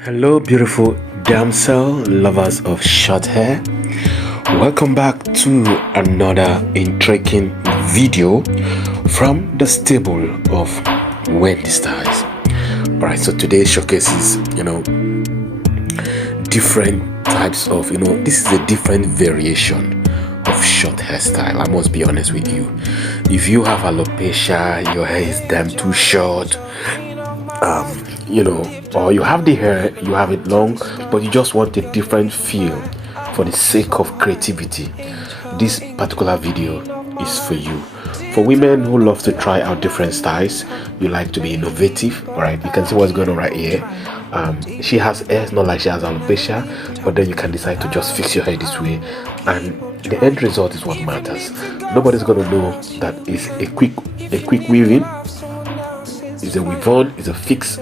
Hello beautiful damsel lovers of short hair, welcome back to another intriguing video from the stable of Wendy Styles. Alright, so today showcases different types of this is a different variation of short hairstyle. I must be honest with you, if you have alopecia, your hair is damn too short, or you have the hair, you have it long, but you just want a different feel for the sake of creativity, this particular video is for you. For women who love to try out different styles, you like to be innovative. All right, you can see what's going on right here. She has hair, it's not like she has alopecia, but then you can decide to just fix your hair this way, and the end result is what matters. Nobody's gonna know that it's a quick weaving, it's a weave on, it's a fix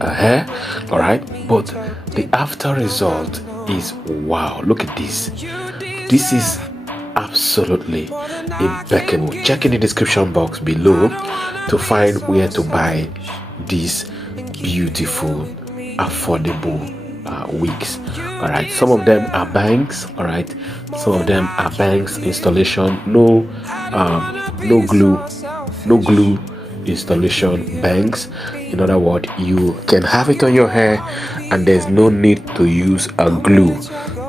hair. All right, but the after result is wow. Look at this. This is absolutely impeccable. Check in the description box below to find where to buy these beautiful affordable wigs. All right, some of them are bangs. All right, some of them are bangs installation, no glue installation bangs. In other words, you can have it on your hair and there's no need to use a glue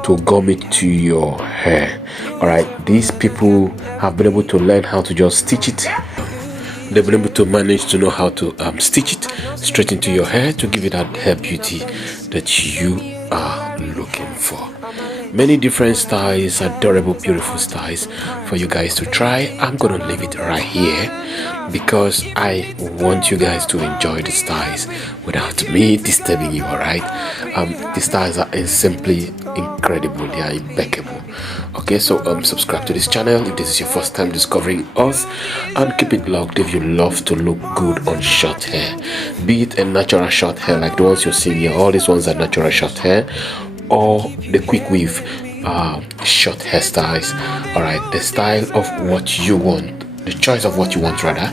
to gum it to your hair. All right, these people have been able to learn how to just stitch it. They've been able to manage to know how to stitch it straight into your hair to give it that hair beauty that you are looking for. Many different styles, adorable, beautiful styles for you guys to try. I'm gonna leave it right here because I want you guys to enjoy the styles without me disturbing you. All right, the styles are simply incredible, they are impeccable. Okay, so subscribe to this channel if this is your first time discovering us, and keep it locked if you love to look good on short hair, be it a natural short hair like the ones you're seeing here. All these ones are natural short hair, or the quick weave short hairstyles. All right, the style of what you want, the choice of what you want rather,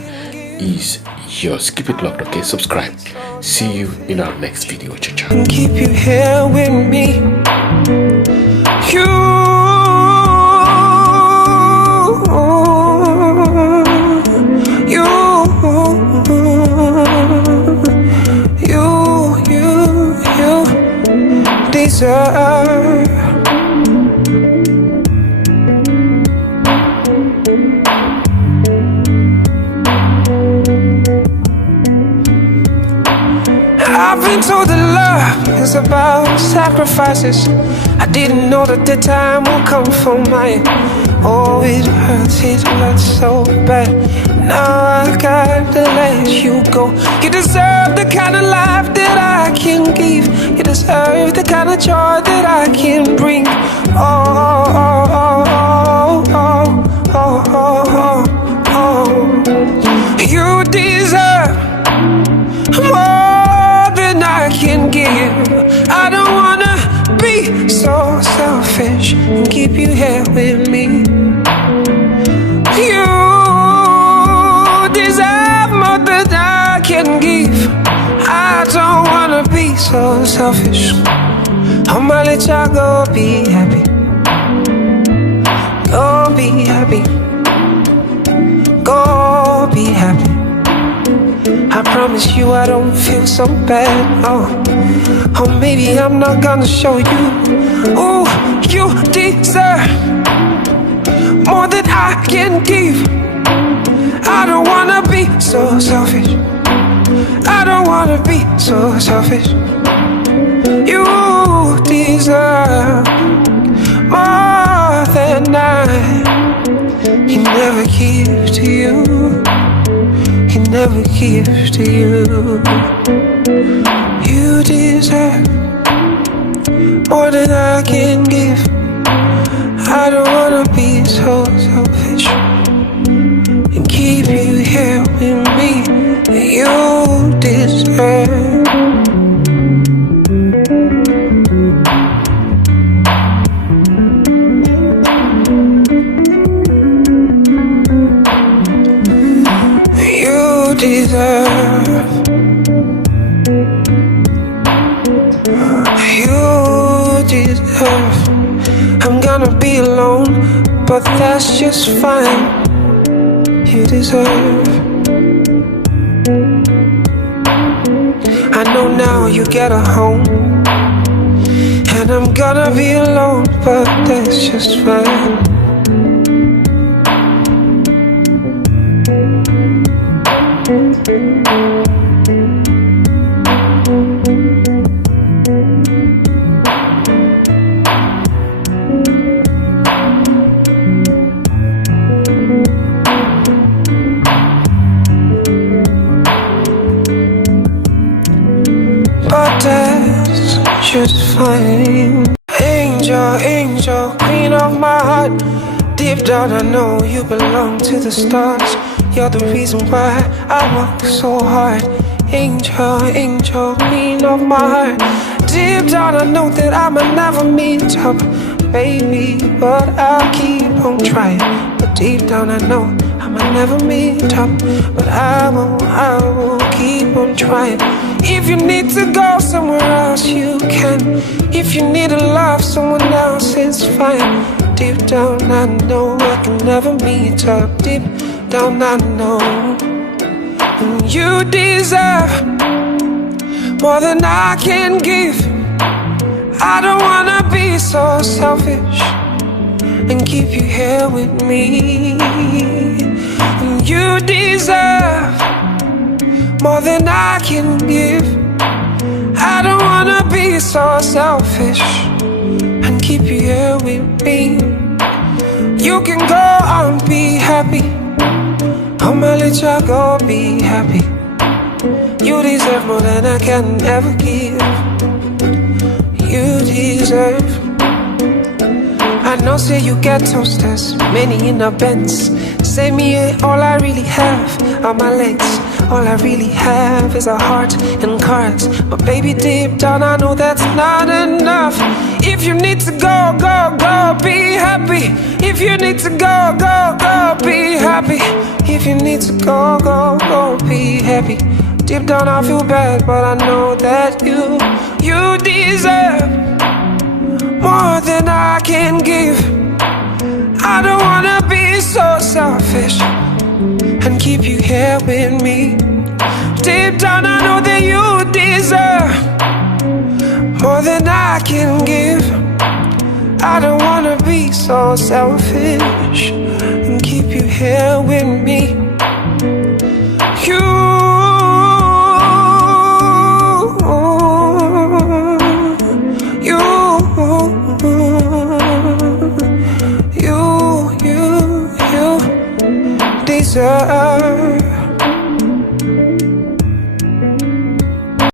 is yours. Keep it locked. Okay, subscribe. See you in our next video. Ciao. Keep you here with me. You deserve. I've been told that love is about sacrifices. I didn't know that the time will come for mine. Oh, it hurts so bad. Now I gotta let you go. You deserve the kind of life that I can give. You deserve the kind of joy that I can bring. You deserve more than I can give. I don't wanna be so selfish and keep you here with me. You deserve more than I can give. I don't wanna be so selfish. I'ma let y'all go be happy. Go be happy. Go be happy. I promise you I don't feel so bad. Oh, maybe I'm not gonna show you. Oh, you deserve more than I can give. I don't wanna be so selfish. I don't wanna be so selfish. You deserve more than I can never give to you. Can never give to you. You deserve more than I can give. I don't wanna be so selfish and keep you here with me. You deserve. You deserve. deserve. I'm gonna be alone, but that's just fine. You deserve. I know now you get a home, and I'm gonna be alone, but that's just fine. But that's just fine. Angel, angel, queen of my heart. Deep down I know you belong to the stars. You're the reason why I work so hard. Angel, angel, queen of my heart. Deep down I know that I'ma never meet up, baby, but I'll keep on trying. But deep down I know I'ma never meet up, but I will keep on trying. If you need to go somewhere else, you can. If you need to love someone else, it's fine. Deep down I know I can never meet up. Deep down I know. And you deserve more than I can give. I don't wanna be so selfish and keep you here with me. And you deserve more than I can give. I don't wanna be so selfish and keep you here with me. You can go and be happy. I'ma let you go be happy. You deserve more than I can ever give. You deserve. I know say you get toasters, many in a Benz. Say me all I really have are my legs. All I really have is a heart and cards. But baby, deep down I know that's not enough. If you need to go, go, go, be happy. If you need to go, go, go, be happy. If you need to go, go, go, be happy. Deep down I feel bad, but I know that you deserve more than I can give. I don't wanna be so selfish and keep you here with me. Deep down I know that you deserve more than I can give. I don't wanna be so selfish and keep you here with me. You deserve